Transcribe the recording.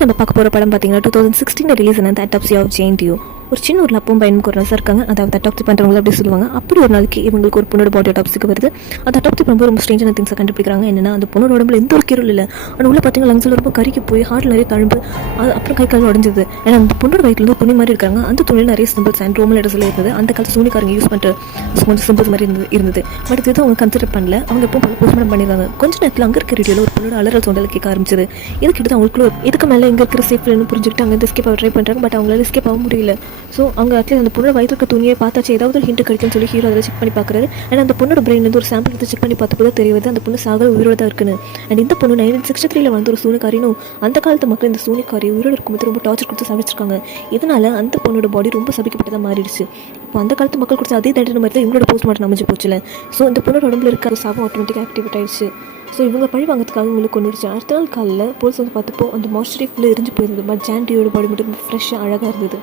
நம்ம பார்க்க போகிற படம் பார்த்தீங்கன்னா 2016 ரிலீஸ் ஆன ஆட்டோப்சி ஆஃப் ஜெயின் டியூ. ஒரு சின்ன ஒரு அப்பவும் பையனுக்கு ஒரு நர்ஸ் இருக்காங்க. அதாவது அட்டாப்சி பண்ணுறவங்க அப்படி சொல்லுவாங்க. அப்படி ஒரு நாளைக்கு இவங்களுக்கு ஒரு பொண்ணோட பாடி அட்டாப்சிக்கு வருது. அந்த அட்டாப்சி பண்ணும்போது ரொம்ப ஸ்ட்ரேஞ்சான திங்ஸை கண்டுபிடிக்கிறாங்க. என்னன்னா, அந்த பொண்ணோட உடம்புல எந்த ஒரு கீரல் இல்லை. ஆனால் உள்ள பார்த்தீங்கன்னா லங்ஸில் ரொம்ப கறிக்கு போய் ஹார்ட் நிறைய தழும்பு, அது அப்புறம் கை கால் உடஞ்சிது. ஏன்னா அந்த பொண்ணோட வயிற்றுல துணி மாதிரி இருக்காங்க. அந்த துணியில் நிறைய சிம்பிள்ஸ் அண்ட் ரோமல் லெட்டர்ஸில் இருந்தது. அந்த காலத்து சூனிக்காரங்க யூஸ் பண்ணுற கொஞ்சம் சிம்பிள்ஸ் மாதிரி இருந்தது. பட் இது அவங்க கன்சிடர் பண்ணல. அவங்க எப்போ போஸ்ட்மார்ட்டம் பண்ணிடுறாங்க. கொஞ்ச நேரத்தில் அங்கே இருக்க ரேடியோவில் ஒரு பொண்ணோட அலறல் சவுண்டில் கேட்க ஆரம்பிச்சது. இதுக்கிட்ட அவங்களுக்குள்ள இதுக்கு மேலே எங்கே இருக்கிற சேஃப்னு புரிஞ்சுக்கிட்டு அங்கே எஸ்கேப் ஆக ட்ரை பண்ணுறாங்க. பட் அவங்களால எஸ்கேப் ஆக முடியல. ஸோ அவங்க அட்லீஸ்ட் அந்த பொண்ணோட வயிற்றுக்கு துணியை பார்த்தாச்சு ஏதாவது ஒரு ஹிண்ட் கிடைக்குன்னு சொல்லி ஹீரோ அதில் செக் பண்ணி பார்க்குறாரு. அண்ட் அந்த பொண்ணோட பிரெயின்லேருந்து ஒரு சாம்பிள் எடுத்து செக் பண்ணி பார்த்தப்போ தெரிய வருது அந்த பொண்ணு சாகர உயிரோட தான் இருக்குன்னு. அண்ட் இந்த பொண்ணு 1963 வந்து ஒரு சூனிக்காரினும் அந்த காலத்து மக்கள் இந்த சூனிக்காரி உயிரோடு இருக்கும்போது ரொம்ப டார்ச்சர் கொடுத்து சாப்பிச்சிருக்காங்க. இதனால அந்த பொண்ணோட பாடி ரொம்ப சபிக்கப்பட்டதாக மாறிடுச்சு. இப்போ அந்த காலத்து மக்கள் கொடுத்த அதே தண்டனை மாதிரி தான் இவங்களோட போஸ்ட்மார்ட்டம் அமைஞ்சு போச்சுல. ஸோ இந்த பொண்ணோட உடம்புல இருக்க சாபம் ஆட்டோமேட்டிக்காக ஆக்டிவேட் ஆயிடுச்சு. ஸோ இவங்க பழி வாங்கிறதுக்காக இவங்களுக்கு கொண்டுடுச்சு. அடுத்த நாள் காலையில் போலீஸ் வந்து பார்த்தப்போ அந்த மார்ச்சரி ஃபுல்லாக எரிஞ்சு போயிருந்தது. பட் ஜான் டியோட பாடி மட்டும் ஃப்ரெஷ்ஷாக அழகாக இருந்தது.